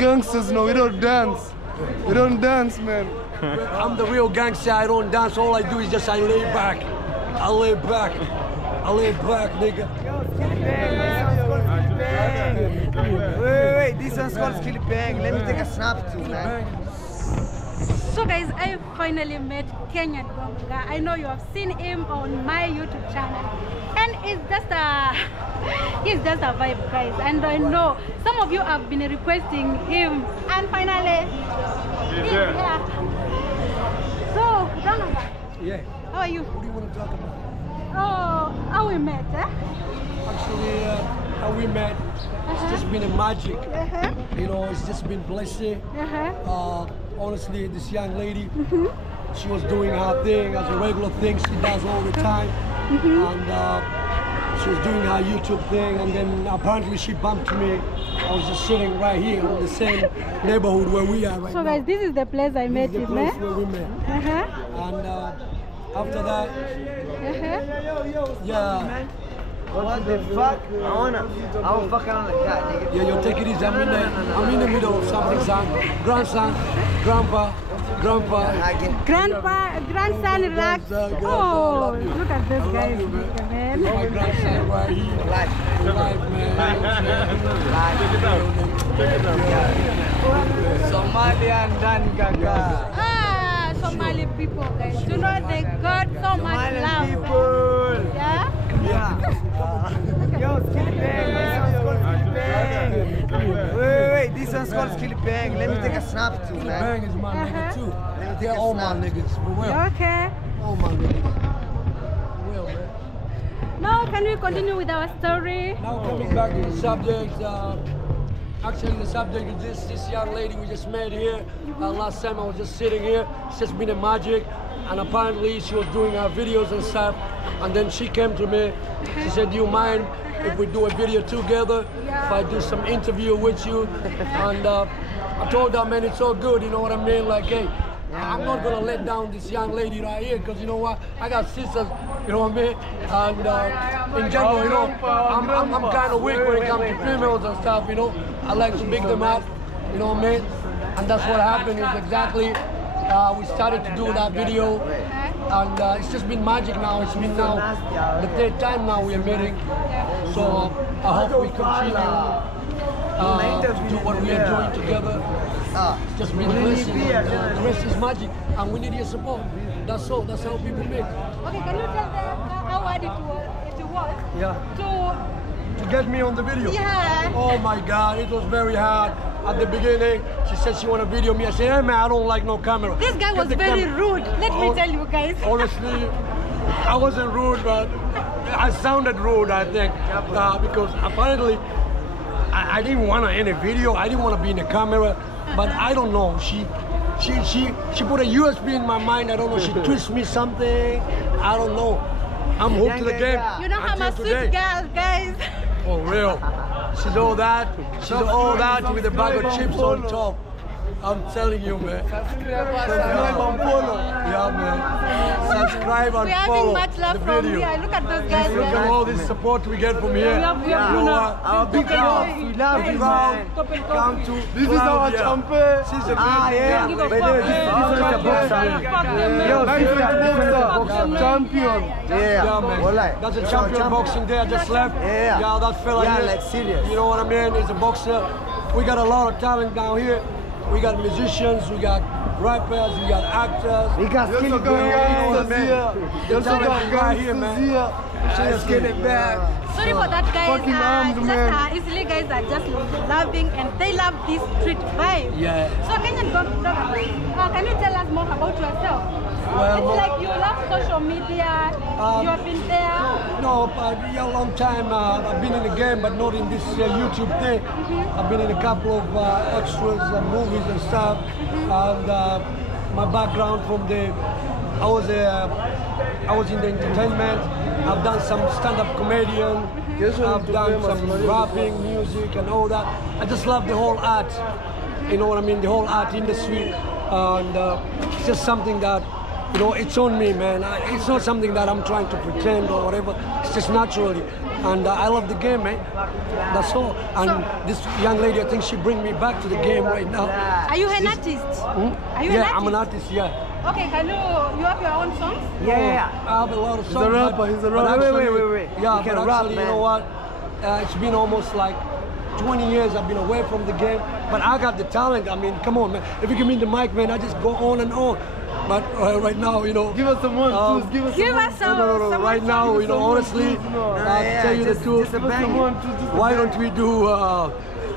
gangsters, no, we don't dance. We don't dance, man. I'm the real gangster. I don't dance. All I do is just I lay back. I lay back. I lay back, nigga. Wait, this one's called Skilly Bang. Let me take a snap too, man. So guys, I finally met Kenyan Gonga. I know you have seen him on my YouTube channel, and he's just a vibe, guys. And I know some of you have been requesting him, and finally he's here. So, Gonga, Yeah. how are you? What do you want to talk about? Oh, how we met, eh? Actually, how we met, it's just been a magic. You know, it's just been blessing. Honestly, this young lady, she was doing her thing as a regular thing she does all the time. And she was doing her YouTube thing, and then apparently she bumped me. I was just sitting right here in the same neighborhood where we are right now. So guys, this is the place I met This is you, the place man. where we met. And after that, yeah. What the fuck? I'm fucking on the cat, nigga. Yeah, yo, take it easy. I'm in the middle of something, son. Grandson, grandpa. Grandson Rack. Oh, look at this guy, man. My grandson right here. Life, man. Somalian Dan Gaga. Ah, Somali people, guys. You know they got so much love. People. Yeah? Yeah. Yo, Skilly Bang. Wait, this one's called Skilly Bang. Let me take a snap too, man. Bang is my nigga too. They're all my niggas, for real. Okay. All my niggas. For real, man. Now, can we continue with our story? Now coming back to the subject, actually the subject is this young lady we just met here. Last time I was just sitting here. It's just been a magic, and apparently she was doing her videos and stuff, and then she came to me. She said, do you mind if we do a video together? If I do some interview with you? And I told her, man, it's all good, you know what I mean? Like, hey, I'm not gonna let down this young lady right here, because you know what? I got sisters, you know what I mean? And in general, you know, I'm kind of weak when it comes to females and stuff, you know? I like to big them up, you know what I mean? And that's what happened is exactly, we started to do that video, and it's just been magic now. It's been now the third time now we're meeting, so I hope we continue to do what we are doing together. It's just been a blessing. The rest is magic, and we need your support. That's all. That's how people make. Okay, can you tell them how hard it was To get me on the video. Yeah. Oh my God, it was very hard. At the beginning, she said she want to video me. I said, hey man, I don't like no camera. This guy was very rude. Let me tell you guys. Honestly, I wasn't rude, but I sounded rude, I think, because apparently I didn't want to any video. I didn't want to be in the camera, but I don't know. She put a USB in my mind. I don't know. She twisted me something. I don't know. I'm hooked to the game. You know I'm a sweet girl, guys. For real. She's all that. She's all that with a bag of chips on top. I'm telling you, man. Subscribe and follow. Yeah, man. Subscribe and We're follow having much love the from video. here. Look at those guys. Look at all this support we get from here. We have Our big crowd. We love you, Crowd. man. Come to This is our champion. She's a Yeah. Give a But fuck. this is a boxer. Yo, this is a boxer. Champion. Yeah, man. Wallah. That's a champion boxing there. Just left. Yeah. Yeah, that fella Yeah, here. like serious. You know what I mean? He's a boxer. We got a lot of talent down here. We got musicians, we got rappers, we got actors. We got Skilly Bang. The talent right here, man. Let's get it back. Sorry for that, guys. Fucking armed, man. Easily, guys are just loving and they love this street vibe. Yeah. So can you can you tell us more about yourself? Well, It's like you love social media. You have been there. No, yeah, a long time. I've been in the game, but not in this YouTube thing. I've been in a couple of extras and movies and stuff. And my background from I was in the entertainment. I've done some stand-up comedian. I've done some rapping, music, and all that. I just love the whole art. You know what I mean? The whole art industry. And it's just something that, you know, it's on me, man. It's not something that I'm trying to pretend or whatever. It's just naturally. and I love the game, man. That's all. And this young lady, I think she bring me back to the game right now. Are you an artist? Are you an artist? I'm an artist, yeah. Okay, can you have your own songs? Yeah. I have a lot of songs. He's a rapper, he's a but rapper. actually- Wait. Yeah, You can but rap, actually, man. you know what? It's been almost like 20 years I've been away from the game, but I got the talent. I mean, come on, man. If you give me the mic, man, I just go on and on. But right now, you know. Give us some one, twos, give us Give some us some. No. Right now, you know, honestly, I'll tell you the truth. Just a bang. Why don't we do?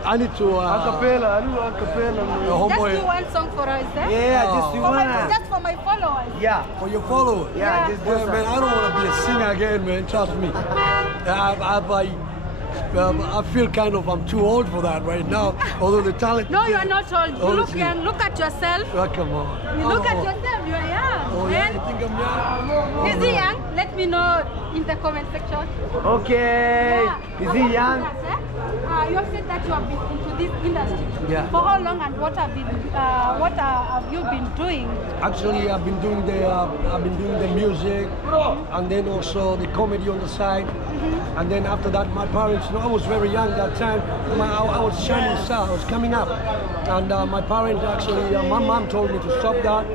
I need to. Acapella, I do acapella, man. Just Homeboy, do one song for us, eh? Yeah, just you wanna. Just for my followers. Yeah. for your followers. Yeah, just do Yeah, man, I don't want to be a singer again, man. Trust me. I feel kind of I'm too old for that right now. Although the talent. No, you are not old. You look Honestly. young. Look at yourself. Oh, come on. You look at yourself. You are young. Oh, yeah, you Man. think I'm young? Is he young? Let me know in the comment section. Okay. Is he young? You have said that you have been into this industry. Yeah. For how long and what have you been doing? Actually, I've been doing the music, and then also the comedy on the side. And then after that, my parents, you know, I was very young that time. I was shining star. I was coming up, and my parents actually, my mom told me to stop that.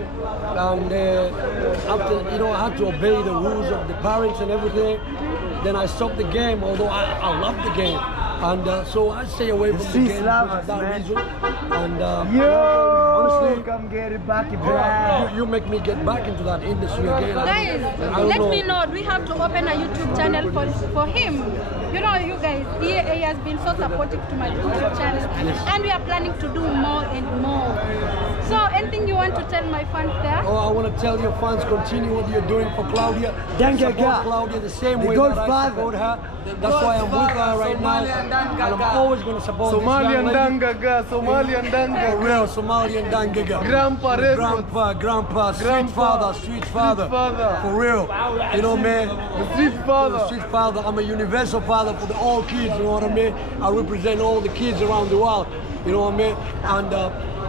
And after, you know, I had to obey the rules of the parents and everything. Then I stopped the game, although I love the game. And so I stay away from the Streets game love because of us, that man. reason. And Yo, honestly, come get it back, bro. you make me get back into that industry again. Guys, I don't let know. me know. We have to open a YouTube channel for him. You know, you guys, he has been so supportive to my YouTube channel. And we are planning to do more and more. So, anything you want to tell my fans there? Oh, I want to tell your fans, continue what you're doing for Claudia. Thank you, Support God. Claudia the same The way that I Godfather. support her. That's why I'm with her right now. And I'm always going to support Somalian this young lady. Dangaga, Somalian For Dangaga. real, Somalian Dangaga. Grandpa Records. Grandpa, street father. Street father. For real. You know, man. The street father. Street father. I'm a universal father for all kids, you know what I mean? I represent all the kids around the world, you know what I mean? And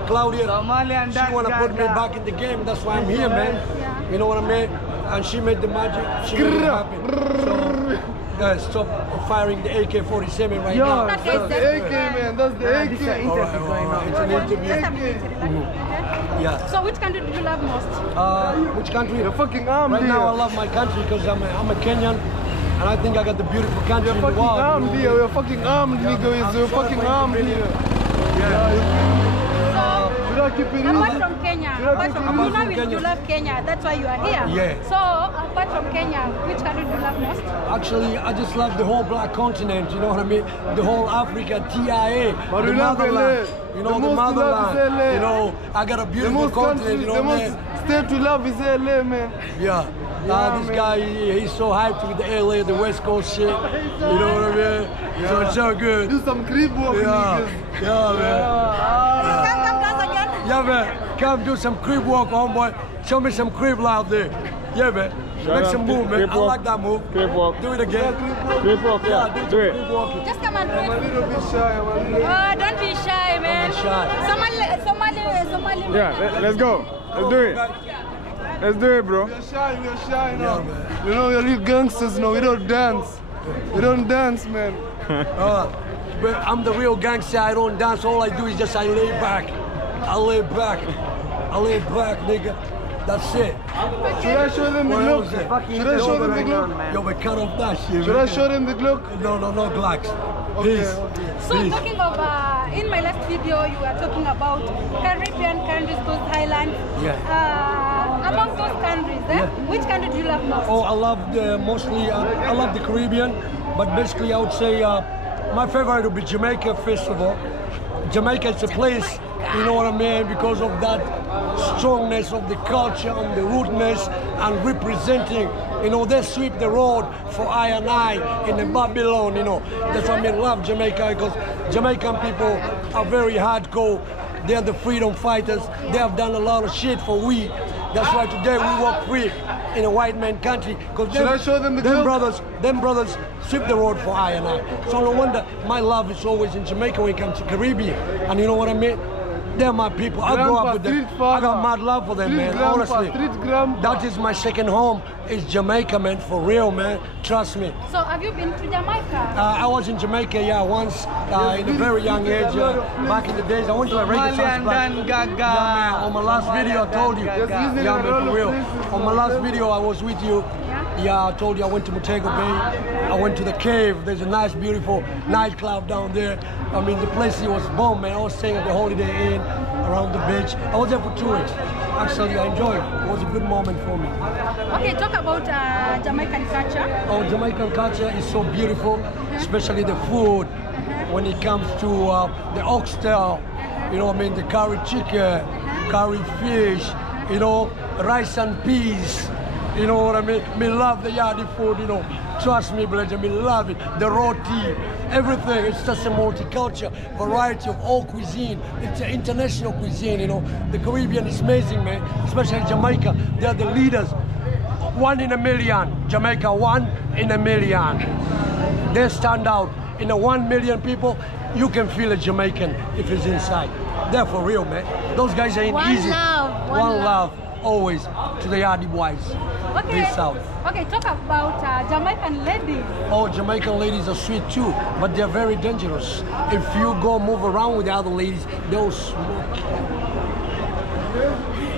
Claudia, Somalian she want to put me back in the game. That's why I'm here, man. You know what I mean? And she made the magic. She made it happen. So, stop firing the AK-47 right now. That's the AK, man. That's the AK. All right. It's an interview. Yeah. So, which country do you love most? Which country? You're fucking armed Right here. now, I love my country because I'm a Kenyan, and I think I got the beautiful country in the Fucking world. armed here. We're fucking armed, nigga. We're fucking armed here. So, Keep it apart easy. from Kenya, Apart from Kenya. you love Kenya, that's why you are here. Yeah. So, apart from Kenya, which country do you love most? Actually, I just love the whole black continent, you know what I mean? The whole Africa, TIA, But the we love motherland, LA. you know, The the most we love is motherland. LA. You know, I got a The beautiful most continent, country, you know the what I most mean? state we love is LA, man. Yeah. This man. guy, he's so hyped with the LA, the West Coast shit. You know what I mean? So it's so good. Do some crib walk, Yeah, niggas. yeah, man. Come dance again. Yeah, man. Come do some crib walk, homeboy. Show me some crib out there. Yeah, man. Make some move, man. I like that move. Crib walk. Do it again. Crib walk, Yeah, yeah. Do it. crib walking. Just come and do I'm a it. little bit shy. I'm a little Oh, don't be shy, man. Don't be shy. Somali. Yeah, let's go. Let's do it. Let's do it, bro. We're shy now. Yeah, man. You know, we're real gangsters now. We don't dance. We don't dance, man. But I'm the real gangster. I don't dance. All I do is just I lay back. I lay back. I lay back, nigga. That's it. Should I show them the What Glock? else is it? Should I show them the Glock? Yo, but cut off that shit. Should I man. show them the Glock? No Glocks. Okay, Please. okay. So, Please. talking of, in my last video, you were talking about Caribbean countries, those islands. Yeah. Among those countries, which country do you love most? Oh, I love mostly. I love the Caribbean, but basically I would say my favorite would be Jamaica. First of all, Jamaica is a place. You know what I mean? Because of that strongness of the culture and the rootness and representing. You know, they sweep the road for I and I in the Babylon. You know, that's why I love Jamaica, because Jamaican people are very hardcore. They are the freedom fighters. They have done a lot of shit for we. That's why today we walk free in a white man country. Because Should I show them the Glock? them brothers sweep the road for I and I. So no wonder my love is always in Jamaica when it comes to Caribbean. And you know what I mean? They're my people. I grew up with them. I got mad love for them, man. Honestly, that is my second home. It's Jamaica, man. For real, man. Trust me. So have you been to Jamaica? I was in Jamaica, yeah, once in a very young age. Back in the days, I went to a reggae soundtrack. Yeah, man. On my last video, I told you. Yeah, man, for real. On my last video, I was with you. Yeah, I told you I went to Montego Bay. I went to the cave. There's a nice, beautiful nightclub down there. I mean, the place was bomb, man. I was staying at the Holiday Inn around the beach. I was there for 2 weeks. Actually, I enjoyed it. It was a good moment for me. Okay, talk about Jamaican culture. Oh, Jamaican culture is so beautiful, especially the food. When it comes to the oxtail, you know what I mean, the curry chicken, curry fish, you know, rice and peas. You know what I mean? Me love the yardie food, you know. Trust me, brother, me love it. The roti, everything. It's just a multicultural variety of all cuisine. It's an international cuisine, you know. The Caribbean is amazing, man. Especially Jamaica. They are the leaders. 1 in a million. Jamaica, 1 in a million. They stand out. In a 1 million people, you can feel a Jamaican if it's inside. They're for real, man. Those guys ain't easy. One love. Always to the yardie boys. Okay. Peace out. Okay, talk about Jamaican ladies. Oh, Jamaican ladies are sweet too, but they're very dangerous. If you go move around with the other ladies, they'll smoke.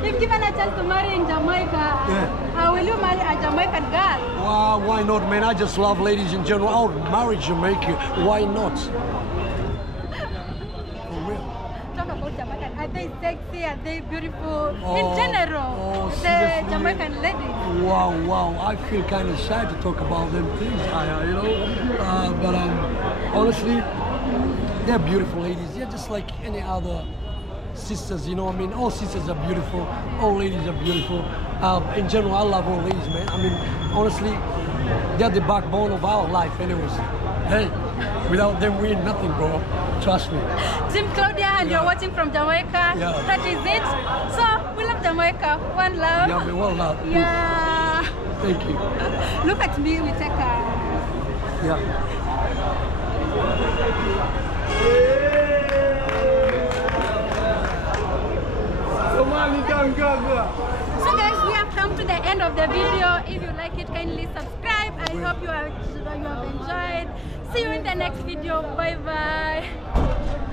If given a chance to marry in Jamaica, will you marry a Jamaican girl? Wow, why not, man? I just love ladies in general. I would marry Jamaica. Why not? Talk about Jamaican. Are they sexy? Are they beautiful? In general, the Jamaican ladies. Wow, wow. I feel kind of shy to talk about them things, you know. But honestly, they're beautiful ladies. They're just like any other sisters, you know what I mean? All sisters are beautiful. All ladies are beautiful. In general, I love all ladies, man. I mean, honestly, they're the backbone of our life anyways. Hey, without them, we ain't nothing, bro. Trust me. Jim Claudia, and you're watching from Jamaica. Yeah. That is it. So, we love Jamaica. One love. Yeah, man, one love. Yeah. Thank you. Look at me, we take a... Yeah. So guys, we have come to the end of the video. If you like it, kindly subscribe. I hope you have enjoyed. See you in the next video. Bye bye.